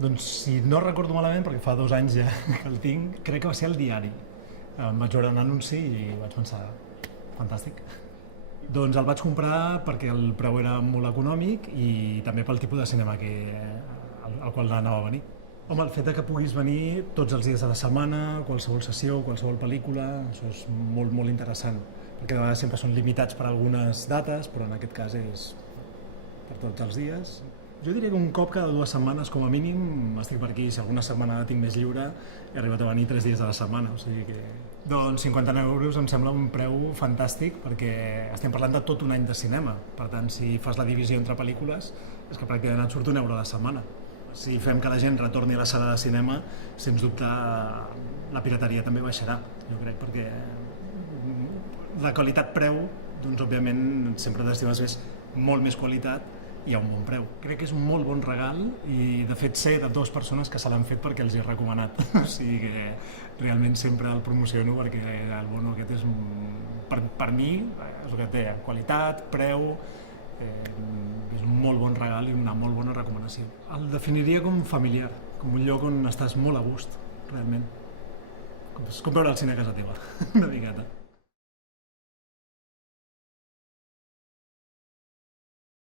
Doncs si no recordo malament, perquè fa 2 anys ja que el tinc, crec que va ser el diari. Em vaig veure un anunci i vaig pensar, fantàstic. Doncs el vaig comprar perquè el preu era molt econòmic i també pel tipus de cinema al qual anava a venir. Home, el fet que puguis venir tots els dies de la setmana, qualsevol sessió, qualsevol pel·lícula, això és molt, molt interessant, perquè de vegades sempre són limitats per algunes dates, però en aquest cas és per tots els dies. Jo diria que un cop cada 2 setmanes, com a mínim, estic per aquí. Si alguna setmana tinc més lliure, he arribat a venir 3 dies a la setmana, o sigui que... Doncs 59 euros em sembla un preu fantàstic, perquè estem parlant de tot un any de cinema. Per tant, si fas la divisió entre pel·lícules, és que pràcticament et surt €1 a la setmana. Si fem que la gent retorni a la sala de cinema, sens dubte la pirateria també baixarà, jo crec, perquè la qualitat-preu, doncs òbviament sempre t'estimes més molt més qualitat i a un bon preu. Crec que és un molt bon regal i de fet sé de 2 persones que se l'han fet perquè els he recomanat. O sigui que realment sempre el promociono perquè el bono aquest és, per mi, és el que té, qualitat, preu, és un molt bon regal i una molt bona recomanació. El definiria com familiar, com un lloc on estàs molt a gust, realment. És com veure el cine a casa teva, una miqueta.